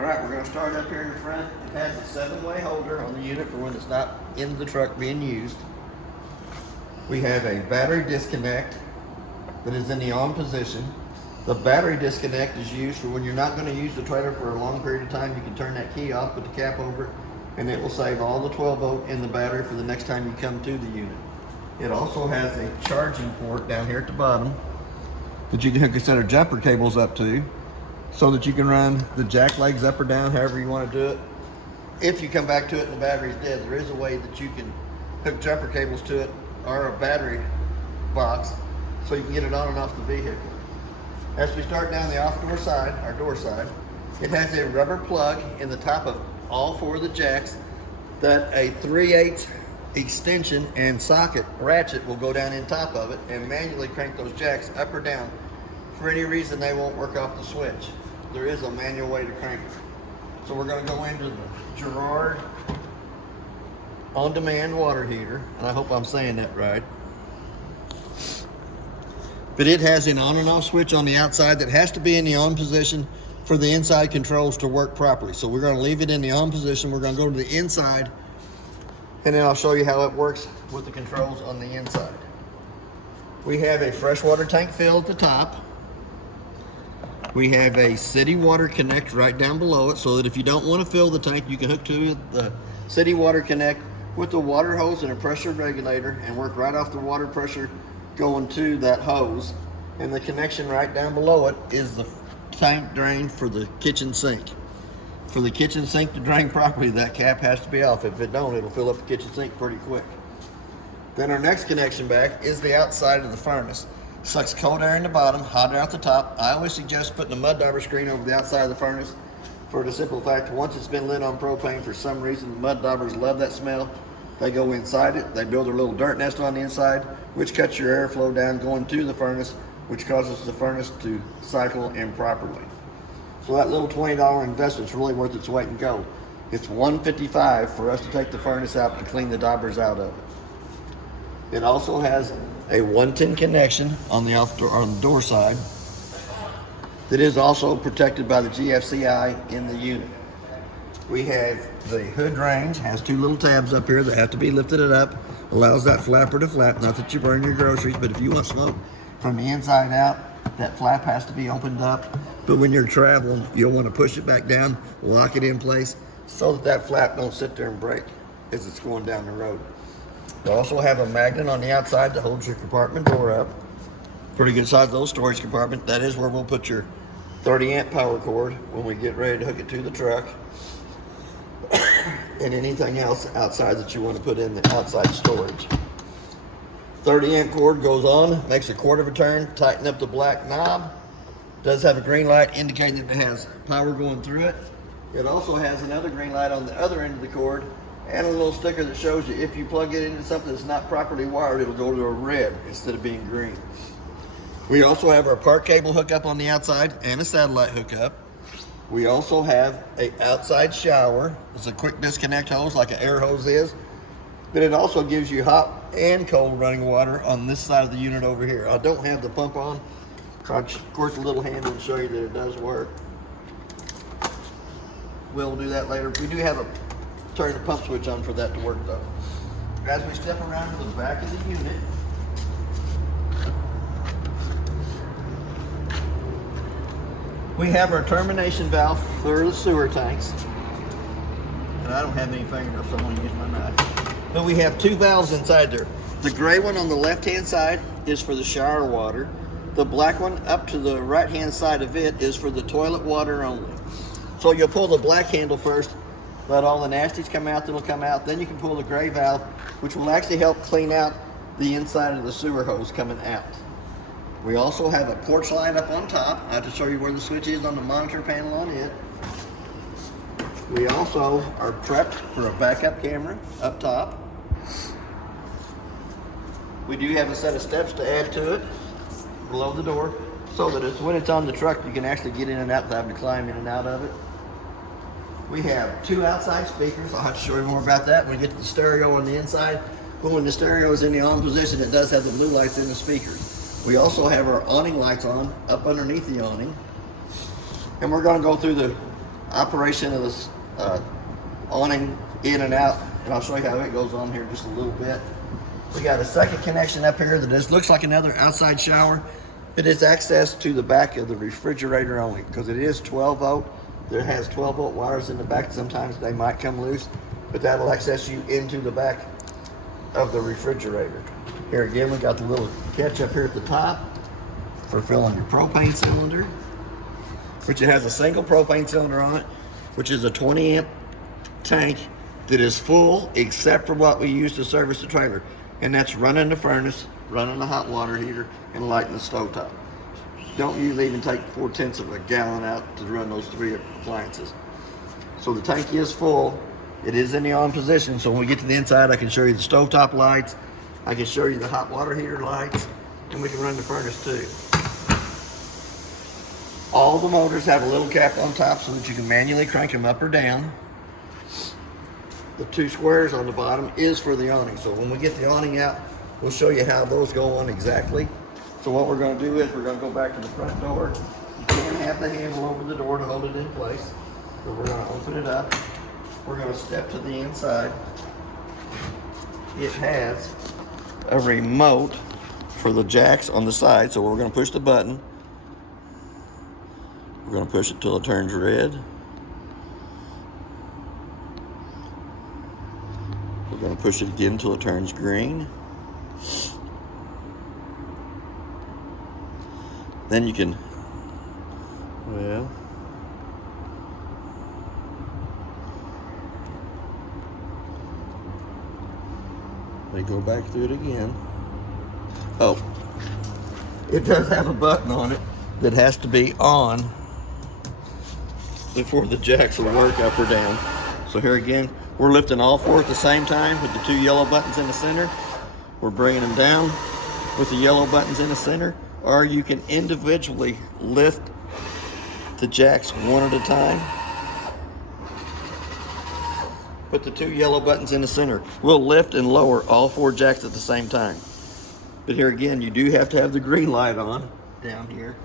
All right, we're going to start up here in the front. It has a 7-way holder on the unit for when it's not in the truck being used. We have a battery disconnect that is in the on position. The battery disconnect is used for when you're not going to use the trailer for a long period of time. You can turn that key off, put the cap over it, and it will save all the 12 volt in the battery for the next time you come to the unit. It also has a charging port down here at the bottom that you can hook a set of jumper cables up to so that you can run the jack legs up or down, however you want to do it. If you come back to it and the battery's dead, there is a way that you can hook jumper cables to it or a battery box so you can get it on and off the vehicle. As we start down the off-door side, our door side, it has a rubber plug in the top of all 4 of the jacks that a 3/8 extension and socket ratchet will go down in top of it and manually crank those jacks up or down. For any reason they won't work off the switch, there is a manual way to crank it. So we're going to go into the Gerard on-demand water heater, and I hope I'm saying that right. But it has an on and off switch on the outside that has to be in the on position for the inside controls to work properly. So we're going to leave it in the on position. We're going to go to the inside, and then I'll show you how it works with the controls on the inside. We have a freshwater tank fill at the top. We have a city water connect right down below it, so that if you don't want to fill the tank, you can hook to the city water connect with the water hose and a pressure regulator and work right off the water pressure going to that hose. And the connection right down below it is the tank drain for the kitchen sink. For the kitchen sink to drain properly, that cap has to be off. If it don't, it'll fill up the kitchen sink pretty quick. Then our next connection back is the outside of the furnace. Sucks cold air in the bottom, hot air out the top. I always suggest putting a mud dauber screen over the outside of the furnace for the simple fact that once it's been lit on propane, for some reason, mud daubers love that smell. They go inside it, they build their little dirt nest on the inside, which cuts your airflow down going to the furnace, which causes the furnace to cycle improperly. So that little $20 investment's really worth its weight in gold. It's $155 for us to take the furnace out and clean the daubers out of it. It also has a 110 connection on the door side that is also protected by the GFCI in the unit. We have the hood range, has 2 little tabs up here that have to be lifted up, allows that flapper to flap, not that you burn your groceries, but if you want smoke from the inside out, that flap has to be opened up. But when you're traveling, you'll want to push it back down, lock it in place so that that flap don't sit there and break as it's going down the road. We also have a magnet on the outside that holds your compartment door up. Pretty good size little storage compartment. That is where we'll put your 30 amp power cord when we get ready to hook it to the truck. And anything else outside that you want to put in the outside storage. 30 amp cord goes on, makes a quarter of a turn, tighten up the black knob. Does have a green light indicating that it has power going through it. It also has another green light on the other end of the cord and a little sticker that shows you if you plug it into something that's not properly wired, it'll go to a red instead of being green. We also have our park cable hookup on the outside and a satellite hookup. We also have a outside shower. It's a quick disconnect hose like an air hose is, but it also gives you hot and cold running water on this side of the unit over here. I don't have the pump on. Of course, a little handle to show you that it does work. We'll do that later. We do have a turn the pump switch on for that to work though. As we step around to the back of the unit, we have our termination valve for the sewer tanks. And I don't have any fingernails, so I'm going to use my knife. But we have 2 valves inside there. The gray one on the left-hand side is for the shower water. The black one up to the right-hand side of it is for the toilet water only. So you'll pull the black handle first, let all the nasties come out, that'll come out. Then you can pull the gray valve, which will actually help clean out the inside of the sewer hose coming out. We also have a porch light up on top. I have to show you where the switch is on the monitor panel on it. We also are prepped for a backup camera up top. We do have a set of steps to add to it below the door so that when it's on the truck, you can actually get in and out without having to climb in and out of it. We have 2 outside speakers. I'll have to show you more about that when we get to the stereo on the inside. But when the stereo is in the on position, it does have the blue lights in the speakers. We also have our awning lights on up underneath the awning. And we're going to go through the operation of this awning in and out, and I'll show you how it goes on here just a little bit. We got a second connection up here that just looks like another outside shower. It is access to the back of the refrigerator only because it is 12 volt. There has 12 volt wires in the back. Sometimes they might come loose, but that'll access you into the back of the refrigerator. Here again, we got the little catch up here at the top for filling your propane cylinder, which it has a single propane cylinder on it, which is a 20 amp tank that is full except for what we use to service the trailer. And that's running the furnace, running the hot water heater, and lighting the stovetop. Don't usually even take 4/10 of a gallon out to run those 3 appliances. So the tank is full. It is in the on position, so when we get to the inside, I can show you the stovetop lights, I can show you the hot water heater lights, and we can run the furnace too. All the motors have a little cap on top so that you can manually crank them up or down. The 2 squares on the bottom is for the awning. So when we get the awning out, we'll show you how those go on exactly. So what we're going to do is we're going to go back to the front door. You can have the handle over the door to hold it in place. So we're going to open it up. We're going to step to the inside. It has a remote for the jacks on the side. So we're going to push the button. We're going to push it till it turns red. We're going to push it again until it turns green. Then you can, well, we go back through it again. Oh, it does have a button on it that has to be on before the jacks will work up or down. So here again, we're lifting all 4 at the same time with the 2 yellow buttons in the center. We're bringing them down with the yellow buttons in the center, or you can individually lift the jacks one at a time. Put the 2 yellow buttons in the center. We'll lift and lower all 4 jacks at the same time. But here again, you do have to have the green light on down here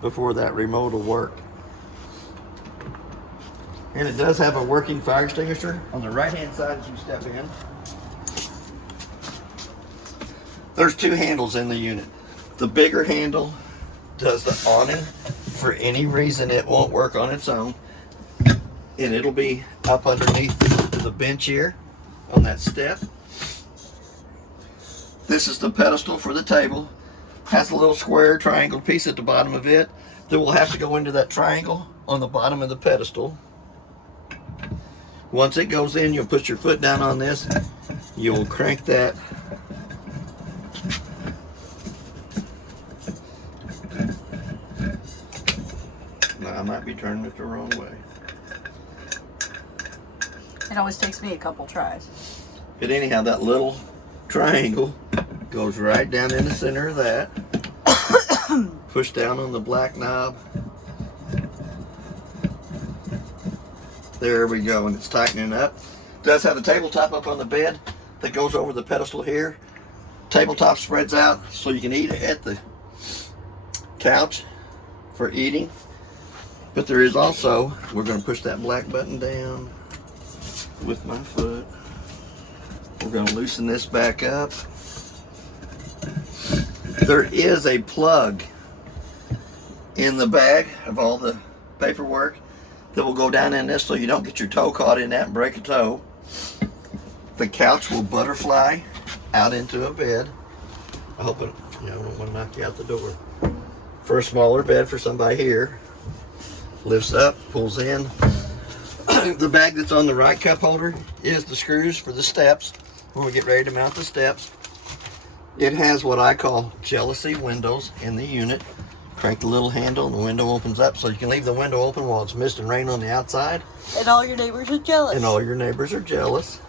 before that remote will work. And it does have a working fire extinguisher on the right-hand side as you step in. There's 2 handles in the unit. The bigger handle does the awning. For any reason it won't work on its own, and it'll be up underneath the bench here on that step. This is the pedestal for the table. Has a little square triangle piece at the bottom of it that will have to go into that triangle on the bottom of the pedestal. Once it goes in, you'll put your foot down on this. You'll crank that. Now, I might be turning it the wrong way. It always takes me a couple tries. But anyhow, that little triangle goes right down in the center of that. Push down on the black knob. There we go, and it's tightening up. It does have a tabletop up on the bed that goes over the pedestal here. Tabletop spreads out so you can eat at the couch for eating. But there is also, we're going to push that black button down with my foot. We're going to loosen this back up. There is a plug in the bag of all the paperwork that will go down in this so you don't get your toe caught in that and break a toe. The couch will butterfly out into a bed. I hope it, I don't want to knock you out the door. For a smaller bed for somebody here. Lifts up, pulls in. The bag that's on the right cup holder is the screws for the steps when we get ready to mount the steps. It has what I call jealousy windows in the unit. Crank the little handle and the window opens up so you can leave the window open while it's mist and rain on the outside. And all your neighbors are jealous. And all your neighbors are jealous.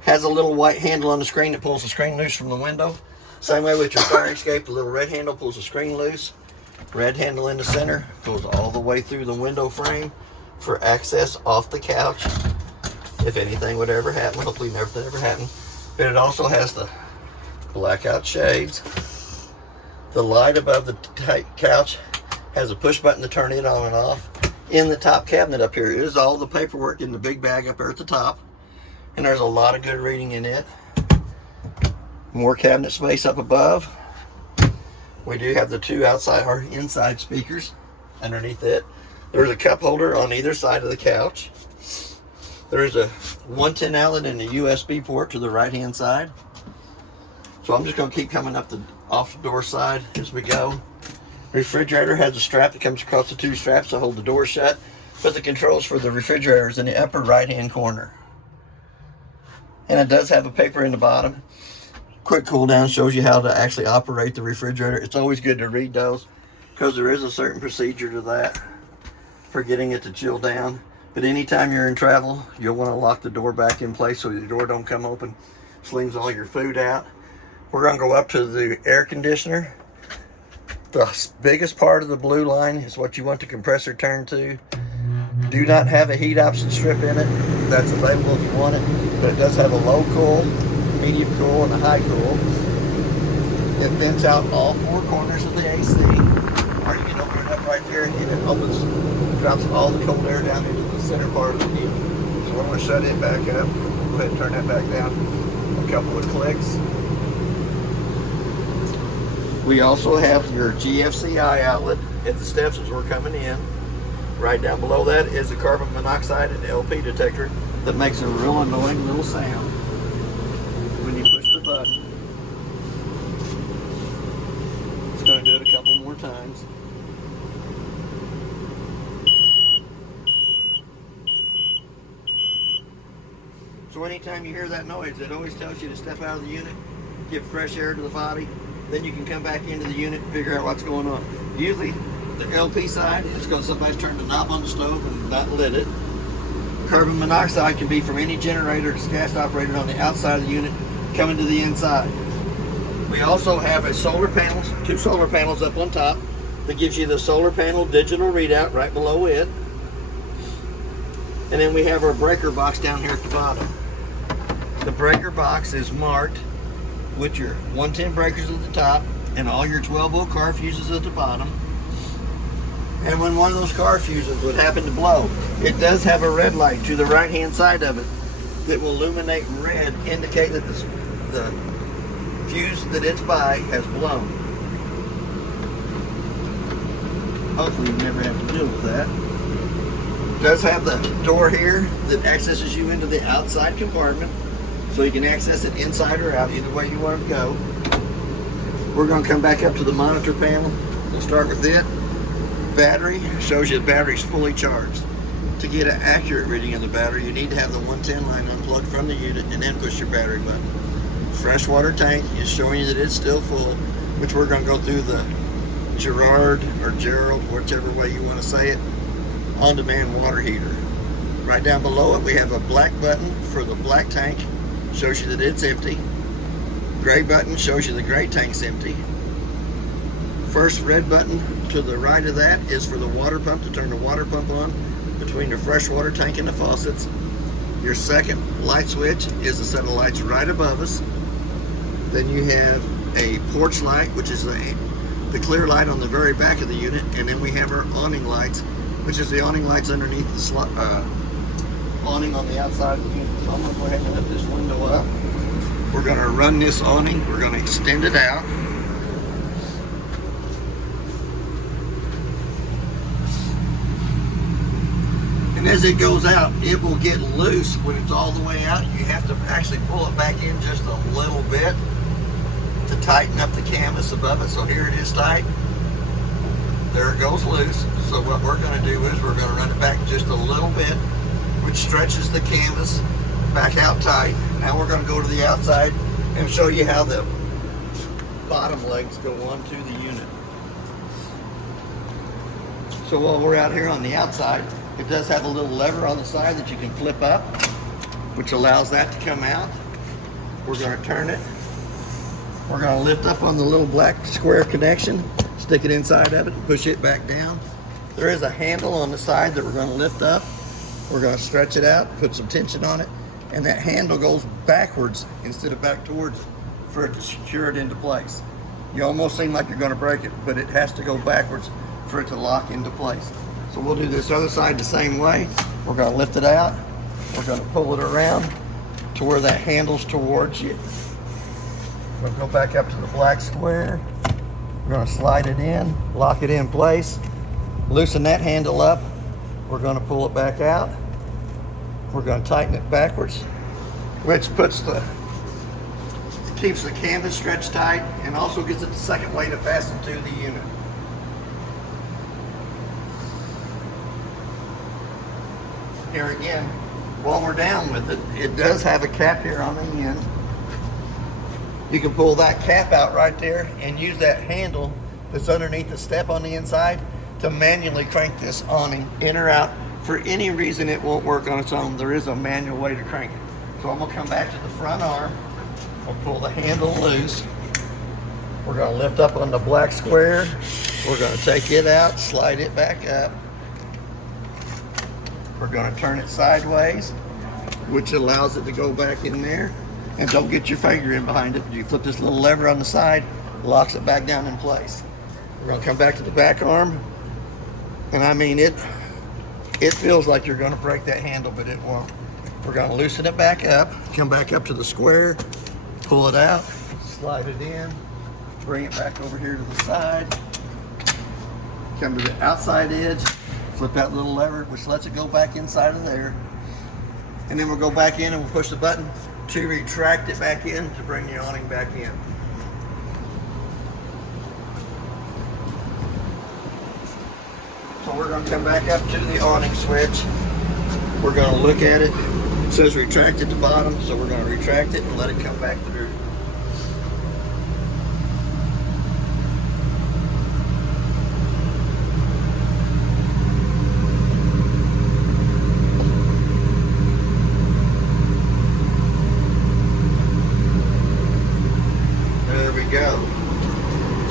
Has a little white handle on the screen that pulls the screen loose from the window. Same way with your fire escape, the little red handle pulls the screen loose. Red handle in the center goes all the way through the window frame for access off the couch if anything would ever happen. Hopefully nothing ever happen. But it also has the blackout shades. The light above the couch has a push button to turn it on and off. in the top cabinet up here is all the paperwork in the big bag up there at the top. And there's a lot of good reading in it. More cabinet space up above. We do have the two outside or inside speakers underneath it. There's a cup holder on either side of the couch. There's a 110 outlet and a USB port to the right hand side. So I'm just going to keep coming up the off the door side as we go. Refrigerator has a strap that comes across the two straps to hold the door shut, but the controls for the refrigerator is in the upper right hand corner. And it does have a paper in the bottom. Quick cool down shows you how to actually operate the refrigerator. It's always good to read those because there is a certain procedure to that for getting it to chill down. But anytime you're in travel, you'll want to lock the door back in place so the door don't come open, slings all your food out. We're going to go up to the air conditioner. The biggest part of the blue line is what you want the compressor turned to. Do not have a heat option strip in it. That's available if you want it, but it does have a low cool, medium cool, and a high cool. It vents out all four corners of the AC, or you can open it up right there and it opens, drops all the cold air down into the center part of the unit. So I'm going to shut it back up. Go ahead and turn that back down a couple of clicks. We also have your GFCI outlet at the steps as we're coming in. Right down below that is a carbon monoxide and LP detector that makes a real annoying little sound when you push the button. It's going to do it a couple more times. So anytime you hear that noise, it always tells you to step out of the unit, give fresh air to the body, then you can come back into the unit and figure out what's going on. Usually the LP side is because somebody's turned the knob on the stove and not lit it. Carbon monoxide can be from any generator that's gas operated on the outside of the unit coming to the inside. We also have a solar panels, two solar panels up on top that gives you the solar panel digital readout right below it. And then we have our breaker box down here at the bottom. The breaker box is marked with your 110 breakers at the top and all your 12-volt car fuses at the bottom. And when one of those car fuses would happen to blow, it does have a red light to the right hand side of it that will illuminate red, indicate that the fuse that it's by has blown. Hopefully you never have to deal with that. It does have the door here that accesses you into the outside compartment, so you can access it inside or out, either way you want to go. We're going to come back up to the monitor panel. We'll start with it. Battery shows you the battery's fully charged. To get an accurate reading of the battery, you need to have the 110 line unplugged from the unit and then push your battery button. Freshwater tank is showing you that it's still full, which we're going to go through the Gerard or Gerald, whichever way you want to say it, on-demand water heater. Right down below it, we have a black button for the black tank. Shows you that it's empty. Gray button shows you the gray tank's empty. First red button to the right of that is for the water pump, to turn the water pump on between the freshwater tank and the faucets. Your second light switch is a set of lights right above us. Then you have a porch light, which is the clear light on the very back of the unit, and then we have our awning lights, which is the awning lights underneath the awning on the outside of the unit. So I'm going to go ahead and lift this window up. We're going to run this awning. We're going to extend it out. And as it goes out, it will get loose when it's all the way out. You have to actually pull it back in just a little bit to tighten up the canvas above it. So here it is tight. There it goes loose. So what we're going to do is we're going to run it back just a little bit, which stretches the canvas back out tight. Now we're going to go to the outside and show you how the bottom legs go onto the unit. So while we're out here on the outside, it does have a little lever on the side that you can flip up, which allows that to come out. We're going to turn it. We're going to lift up on the little black square connection, stick it inside of it, and push it back down. There is a handle on the side that we're going to lift up. We're going to stretch it out, put some tension on it, and that handle goes backwards instead of back towards it for it to secure it into place. You almost seem like you're going to break it, but it has to go backwards for it to lock into place. So we'll do this other side the same way. We're gonna lift it out. We're gonna pull it around to where that handle's towards you. We'll go back up to the black square. We're gonna slide it in, lock it in place, loosen that handle up. We're gonna pull it back out. We're gonna tighten it backwards, which keeps the canvas stretched tight and also gives it the second way to fasten to the unit. Here again, while we're down with it, it does have a cap here on the end. You can pull that cap out right there and use that handle that's underneath the step on the inside to manually crank this awning in or out. For any reason it won't work on its own, there is a manual way to crank it. So I'm gonna come back to the front arm. We'll pull the handle loose. We're gonna lift up on the black square. We're gonna take it out, slide it back up. We're gonna turn it sideways, which allows it to go back in there. And don't get your finger in behind it. You flip this little lever on the side, locks it back down in place. We're gonna come back to the back arm. And I mean, it feels like you're gonna break that handle, but it won't. We're gonna loosen it back up, come back up to the square, pull it out, slide it in, bring it back over here to the side, come to the outside edge, flip that little lever, which lets it go back inside of there. And then we'll go back in and we'll push the button to retract it back in to bring the awning back in. So we're going to come back up to the awning switch. We're going to look at it. It says retract at the bottom, so we're going to retract it and let it come back through. There we go.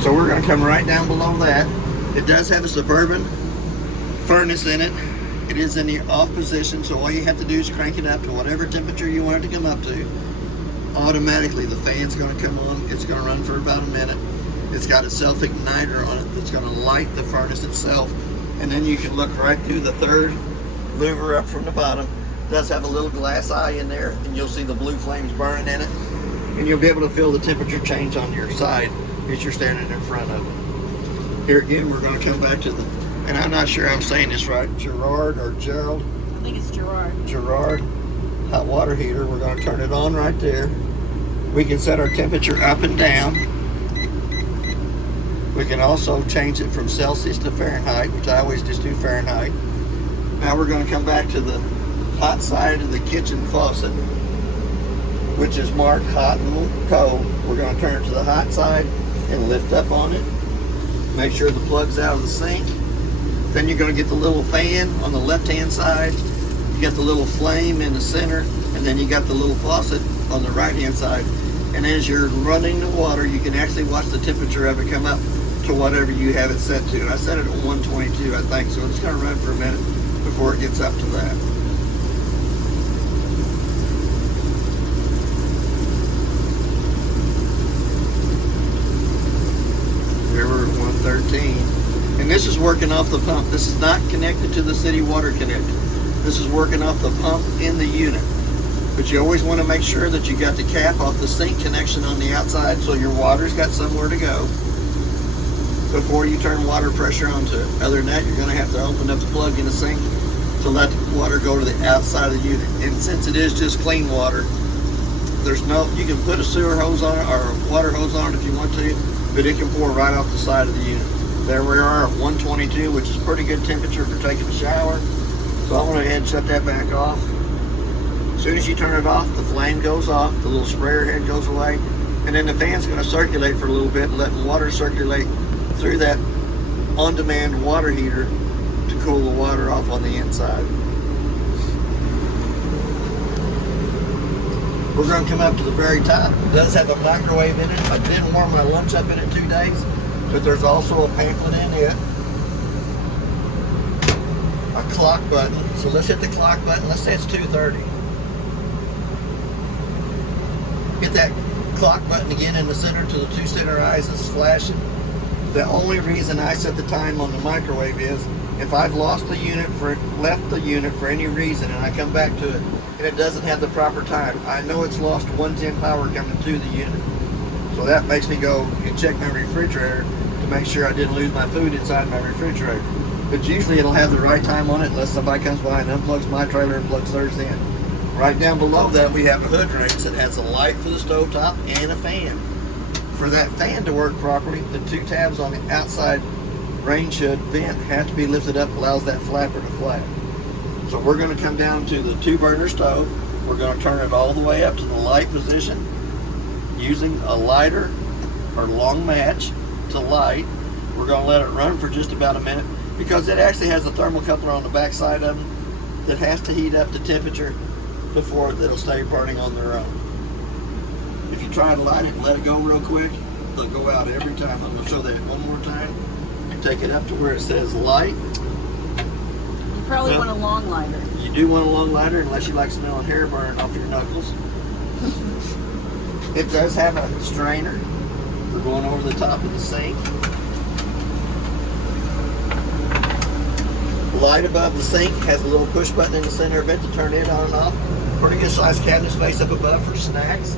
So we're going to come right down below that. It does have a Suburban furnace in it. It is in the off position, so all you have to do is crank it up to whatever temperature you want it to come up to. Automatically the fan's going to come on. It's going to run for about a minute. It's got a self-igniter on it that's going to light the furnace itself, and then you can look right through the third louver up from the bottom. It does have a little glass eye in there, and you'll see the blue flames burning in it, and you'll be able to feel the temperature change on your side as you're standing in front of it. Here again, we're going to come back to the, and I'm not sure I'm saying this right, Gerard or Gerald? I think it's Gerard. Gerard hot water heater. We're going to turn it on right there. We can set our temperature up and down. We can also change it from Celsius to Fahrenheit, which I always just do Fahrenheit. Now we're going to come back to the hot side of the kitchen faucet, which is marked hot and cold. We're going to turn it to the hot side and lift up on it. Make sure the plug's out of the sink. Then you're going to get the little fan on the left-hand side. You got the little flame in the center, and then you got the little faucet on the right-hand side. And as you're running the water, you can actually watch the temperature of it come up to whatever you have it set to. I set it at 122, I think, so it's going to run for a minute before it gets up to that. Here we're at 113. And this is working off the pump. This is not connected to the city water connector. This is working off the pump in the unit. But you always want to make sure that you got the cap off the sink connection on the outside so your water's got somewhere to go before you turn water pressure onto it. Other than that, you're going to have to open up the plug in the sink to let the water go to the outside of the unit. And since it is just clean water, there's no, you can put a sewer hose on it or a water hose on it if you want to, but it can pour right off the side of the unit. There we are at 122, which is pretty good temperature for taking a shower. So I'm going to go ahead and shut that back off. As soon as you turn it off, the flame goes off, the little sprayer head goes away, and then the fan's going to circulate for a little bit, letting water circulate through that on-demand water heater to cool the water off on the inside. We're going to come up to the very top. It does have a microwave in it. I didn't warm my lunch up in it 2 days, but there's also a pamphlet in it. A clock button. So let's hit the clock button. Let's say it's 2:30. Hit that clock button again in the center till the 2 center eyes is flashing. The only reason I set the time on the microwave is If I've left the unit for any reason and I come back to it and it doesn't have the proper time, I know it's lost 110 power coming to the unit. So that makes me go and check my refrigerator to make sure I didn't lose my food inside my refrigerator. But usually it'll have the right time on it unless somebody comes by and unplugs my trailer and plugs theirs in. Right down below that we have a hood range that has a light for the stovetop and a fan. For that fan to work properly, the two tabs on the outside range hood vent have to be lifted up, allows that flapper to flap. So we're going to come down to the 2-burner stove. We're going to turn it all the way up to the light position using a lighter or long match to light. We're going to let it run for just about a minute because it actually has a thermocoupler on the back side of them that has to heat up to temperature before it'll stay burning on their own. If you try to light it and let it go real quick, they'll go out every time. I'm going to show that one more time. Take it up to where it says light. You probably want a long lighter. You do want a long lighter unless you like smelling hair burn off your knuckles. It does have a strainer for going over the top of the sink. Light above the sink has a little push button in the center of it to turn it on and off. Pretty good sized cabinet space up above for snacks.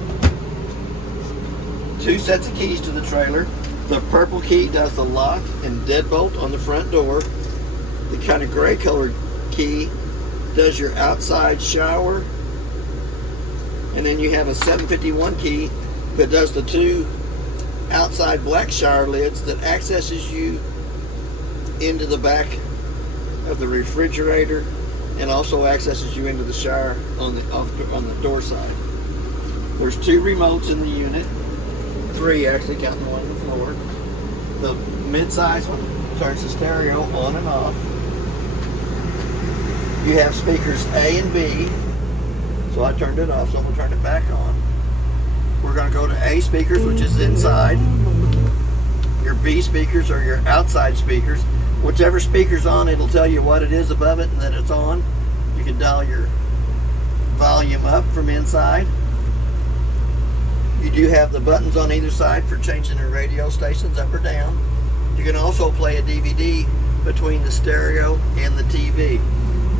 2 sets of keys to the trailer. The purple key does the lock and deadbolt on the front door. The kind of gray colored key does your outside shower. And then you have a 751 key that does the 2 outside black shower lids that accesses you into the back of the refrigerator and also accesses you into the shower on the door side. There's 2 remotes in the unit. 3 actually, counting the one on the floor. The mid-size one turns the stereo on and off. You have speakers A and B. So I turned it off, so I'm going to turn it back on. We're going to go to A speakers, which is inside. Your B speakers are your outside speakers. Whichever speaker's on, it'll tell you what it is above it and that it's on. You can dial your volume up from inside. You do have the buttons on either side for changing the radio stations up or down. You can also play a DVD between the stereo and the TV.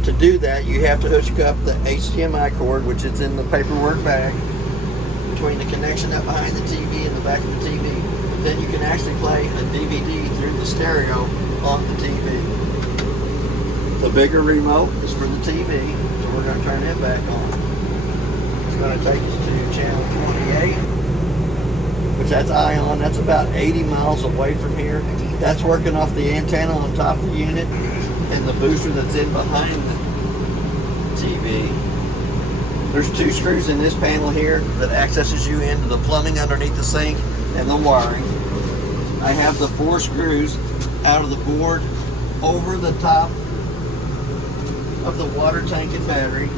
To do that, you have to hook up the HDMI cord, which is in the paperwork bag, between the connection up behind the TV and the back of the TV. Then you can actually play a DVD through the stereo on the TV. The bigger remote is for the TV, so we're going to turn it back on. It's going to take us to channel 28, which that's ION. That's about 80 miles away from here. That's working off the antenna on top of the unit and the booster that's in behind the TV. There's 2 screws in this panel here that accesses you into the plumbing underneath the sink and the wiring. I have the 4 screws out of the board over the top of the water tank and battery.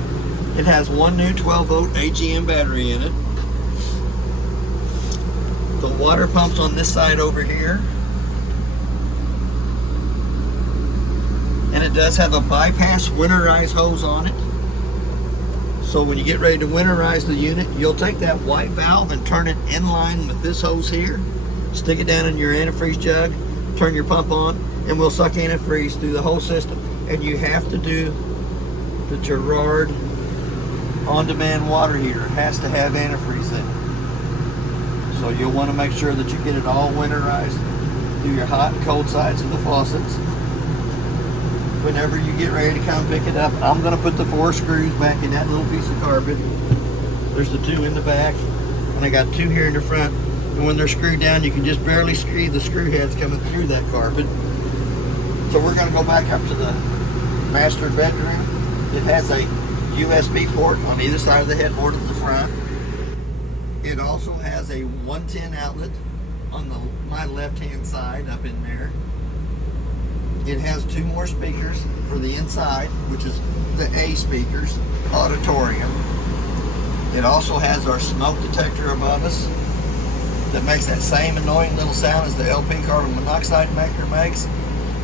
It has one new 12-volt AGM battery in it. The water pump's on this side over here. And it does have a bypass winterized hose on it. So when you get ready to winterize the unit, you'll take that white valve and turn it in line with this hose here. Stick it down in your antifreeze jug, turn your pump on, and we'll suck antifreeze through the whole system. And you have to do the Gerard on-demand water heater. It has to have antifreeze in it. So you'll want to make sure that you get it all winterized through your hot and cold sides of the faucets. Whenever you get ready to come pick it up, I'm going to put the 4 screws back in that little piece of carpet. There's the 2 in the back, and I got 2 here in the front. And when they're screwed down, you can just barely see the screw heads coming through that carpet. So we're going to go back up to the master bedroom. It has a USB port on either side of the headboard at the front. It also has a 110 outlet on my left-hand side up in there. It has 2 more speakers for the inside, which is the A speakers, auditorium. It also has our smoke detector above us that makes that same annoying little sound as the LP carbon monoxide maker makes.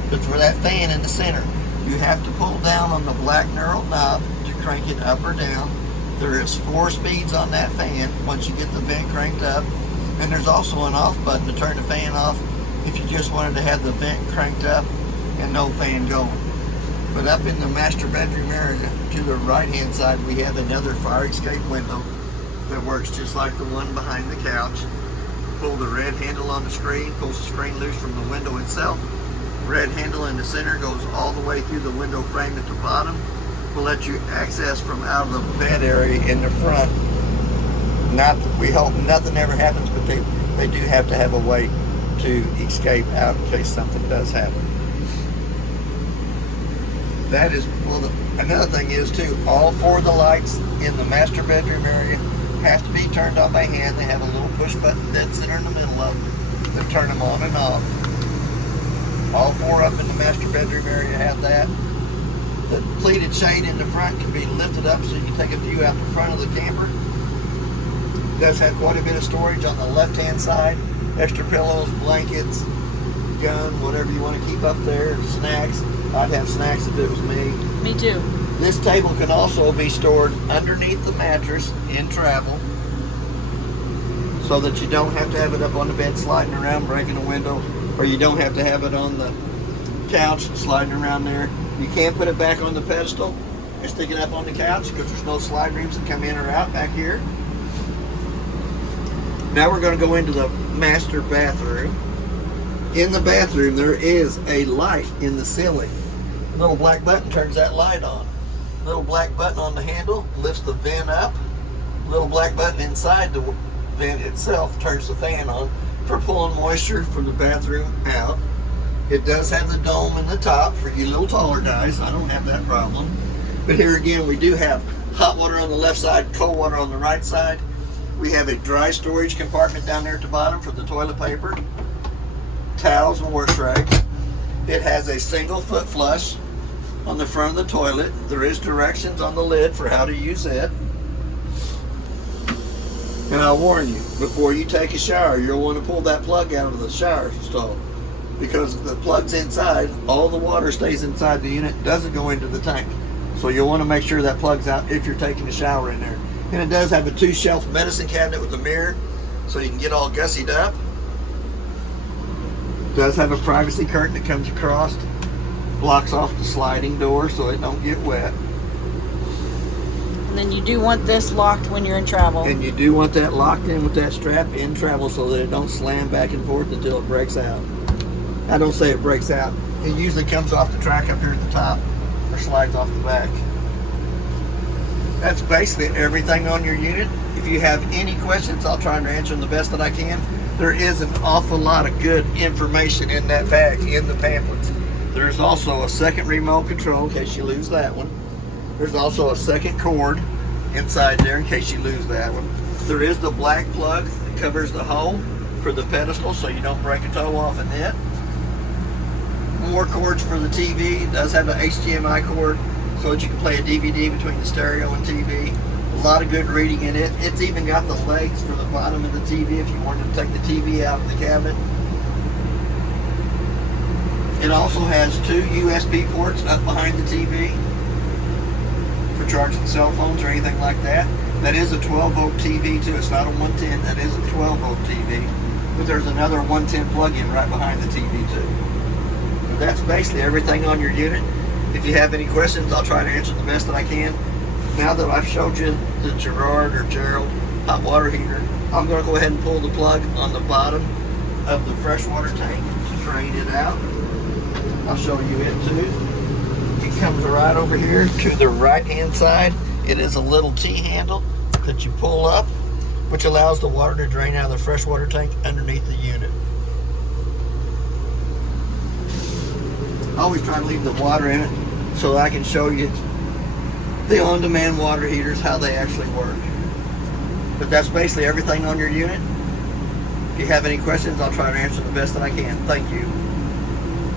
But for that fan in the center, you have to pull down on the black knurled knob to crank it up or down. There is 4 speeds on that fan once you get the vent cranked up. And there's also an off button to turn the fan off if you just wanted to have the vent cranked up and no fan going. But up in the master bedroom area to the right hand side, we have another fire escape window that works just like the one behind the couch. Pull the red handle on the screen, pulls the screen loose from the window itself. Red handle in the center goes all the way through the window frame at the bottom. Will let you access from out of the bed area in the front. We hope nothing ever happens, but they do have to have a way to escape out in case something does happen. That is, well, another thing is too, all four of the lights in the master bedroom area have to be turned on by hand. They have a little push button dead center in the middle of them that turn them on and off. All four up in the master bedroom area have that. The pleated chain in the front can be lifted up so you can take a view out the front of the camper. It does have quite a bit of storage on the left-hand side. Extra pillows, blankets, gun, whatever you want to keep up there, snacks. I'd have snacks if it was me. Me too. This table can also be stored underneath the mattress in travel so that you don't have to have it up on the bed sliding around, breaking a window, or you don't have to have it on the couch sliding around there. You can put it back on the pedestal and stick it up on the couch because there's no slide rooms that come in or out back here. Now we're going to go into the master bathroom. In the bathroom there is a light in the ceiling. A little black button turns that light on. Little black button on the handle lifts the vent up. Little black button inside the vent itself turns the fan on for pulling moisture from the bathroom out. It does have the dome in the top for you little taller guys. I don't have that problem. But here again, we do have hot water on the left side, cold water on the right side. We have a dry storage compartment down there at the bottom for the toilet paper, towels, and wash rags. It has a single foot flush on the front of the toilet. There is directions on the lid for how to use it. And I'll warn you, before you take a shower, you'll want to pull that plug out of the shower stall. Because if the plug's inside, all the water stays inside the unit, doesn't go into the tank. So you'll want to make sure that plug's out if you're taking a shower in there. And it does have a 2-shelf medicine cabinet with a mirror, so you can get all gussied up. It does have a privacy curtain that comes across, blocks off the sliding door so it don't get wet. And then you do want this locked when you're in travel. And you do want that locked in with that strap in travel so that it don't slam back and forth until it breaks out. I don't say it breaks out. It usually comes off the track up here at the top or slides off the back. That's basically everything on your unit. If you have any questions, I'll try to answer them the best that I can. There is an awful lot of good information in that bag, in the pamphlets. There's also a second remote control in case you lose that one. There's also a second cord inside there in case you lose that one. There is the black plug that covers the hole for the pedestal so you don't break a toe off in it. More cords for the TV. It does have an HDMI cord so that you can play a DVD between the stereo and TV. A lot of good reading in it. It's even got the legs for the bottom of the TV if you wanted to take the TV out of the cabinet. It also has 2 USB ports up behind the TV for charging cell phones or anything like that. That is a 12-volt TV too. It's not a 110. That is a 12-volt TV. But there's another 110 plug-in right behind the TV too. But that's basically everything on your unit. If you have any questions, I'll try to answer the best that I can. Now that I've showed you the Gerard or Gerald hot water heater, I'm going to go ahead and pull the plug on the bottom of the freshwater tank to drain it out. I'll show you it too. It comes right over here to the right hand side. It is a little T-handle that you pull up, which allows the water to drain out of the freshwater tank underneath the unit. I always try to leave the water in it so I can show you the on-demand water heaters, how they actually work. But that's basically everything on your unit. If you have any questions, I'll try to answer the best that I can. Thank you.